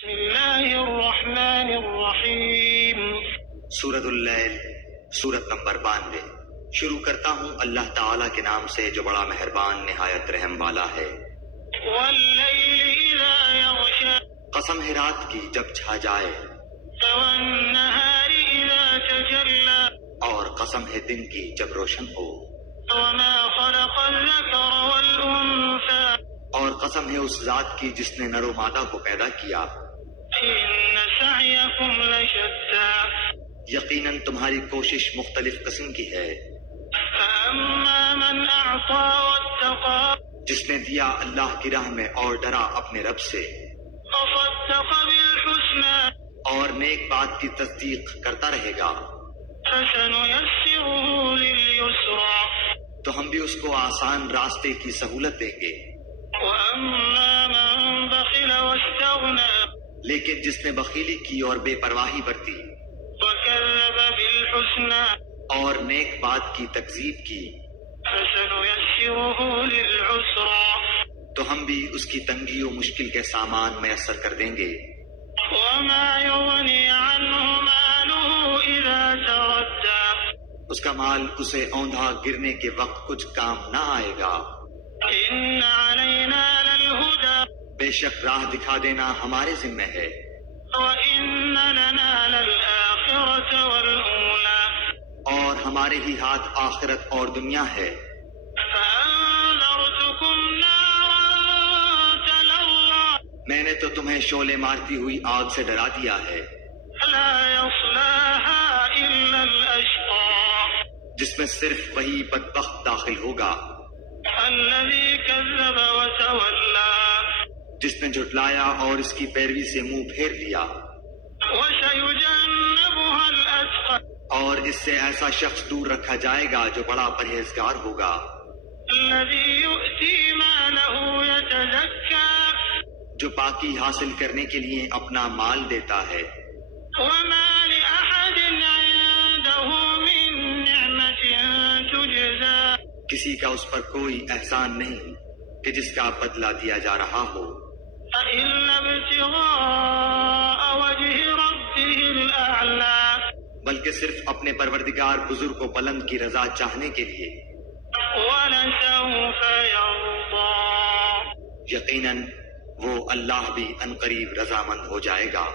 بسم اللہ الرحمن الرحیم۔ سورۃ اللیل، سورت نمبر 92۔ شروع کرتا ہوں اللہ تعالیٰ کے نام سے جو بڑا مہربان نہایت رحم والا ہے۔ واللیل اذا یغشی، قسم ہے رات کی جب چھا جائے، والنہار اذا تجلی، اور قسم ہے دن کی جب روشن ہو، وما خلق الذکر والانثى، اور قسم ہے اس ذات کی جس نے نر و مادہ کو پیدا کیا۔ ان سعیکم لشتی، یقیناً تمہاری کوشش مختلف قسم کی ہے۔ فاما من اعطى واتقى، جس نے دیا اللہ کی راہ میں اور ڈرا اپنے رب سے، وصدق بالحسنى، اور نیک بات کی تصدیق کرتا رہے گا، فسنيسره لليسرى، تو ہم بھی اس کو آسان راستے کی سہولت دیں گے۔ واما من بخل واستغنى، لیکن جس نے بخیلی کی اور بے پرواہی برتی وكذب بالحسنى، اور نیک بات کی تکذیب کی، فسنيسره للعسرى، تو ہم بھی اس کی تنگی و مشکل کے سامان میسر کر دیں گے۔ وما يغني عنه ماله إذا تردى، اس کا مال اسے اوندھا گرنے کے وقت کچھ کام نہ آئے گا۔ إن علينا للهدى، بے شک راہ دکھا دینا ہمارے ذمہ ہے، وإن لنا للآخرة والأولى، اور ہمارے ہی ہاتھ آخرت اور دنیا ہے۔ فأنذرتكم نارا تلظى، میں نے تو تمہیں شعلے مارتی ہوئی آگ سے ڈرا دیا ہے، لا يصلاها إلا الأشقى، جس میں صرف وہی بدبخت داخل ہوگا الذي كذب وتولى، جس نے جھٹلایا اور اس کی پیروی سے منہ پھیر لیا۔ وسيجنبها الأتقى، اور اس سے ایسا شخص دور رکھا جائے گا جو بڑا پرہیزگار ہوگا، الذي يؤتي ماله يتزكى، جو پاکی حاصل کرنے کے لیے اپنا مال دیتا ہے۔ وما لأحد عنده من نعمة تجزى، کسی کا اس پر کوئی احسان نہیں کہ جس کا بدلہ دیا جا رہا ہو، إلا ابتغاء وجه ربه الأعلى، بلکہ صرف اپنے پروردگار بزرگ و بلند کی رضا چاہنے کے لیے۔ ولسوف يرضى، یقیناً وہ اللہ بھی عنقریب رضامند ہو جائے گا۔